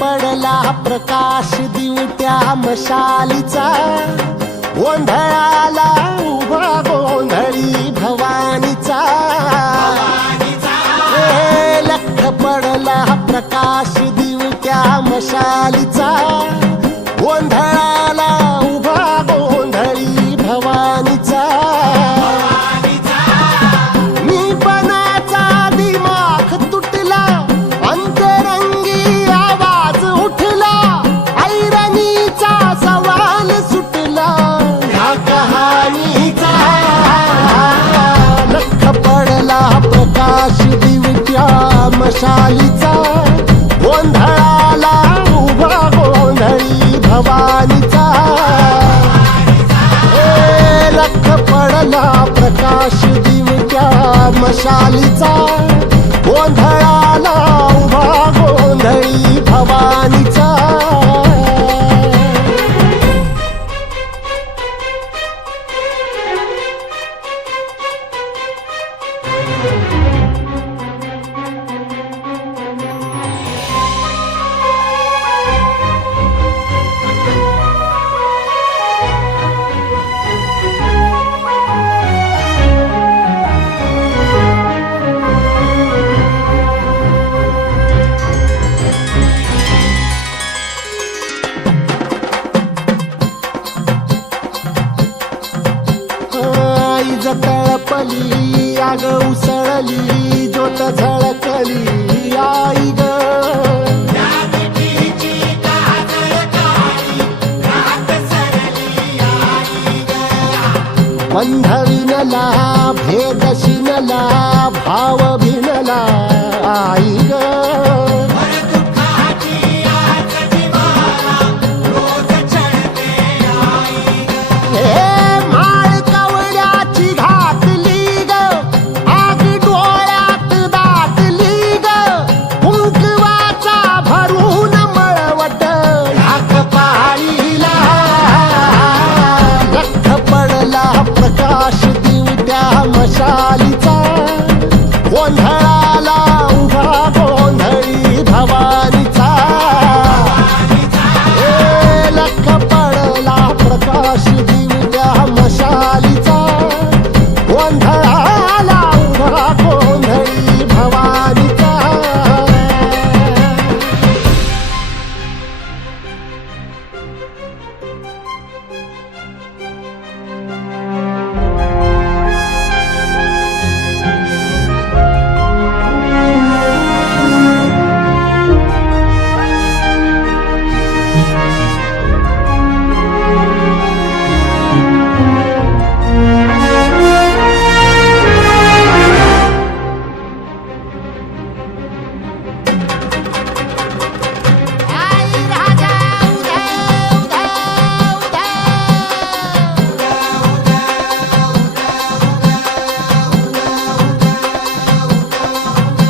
पडला प्रकाश दिवट्या मशालीचा, गोंधळाला उभा गोंधळी भवानीचा. लख पडला प्रकाश दिवट्या मशालीचा, गोंधळाला उभा गोंधळी भवानीचा. प्रकाश दिवट्या मशालीचा, गोंधळाला उभा गोंधळी भवानीचा. लख पडला प्रकाश दिवट्या मशालीचा, गोंधळाला उभा गोंधळी भवानीचा. तळपली आग उसळली ज्योत झळकली आई ग. बंध विनला भेद शिनला भाव भिनला आई ग.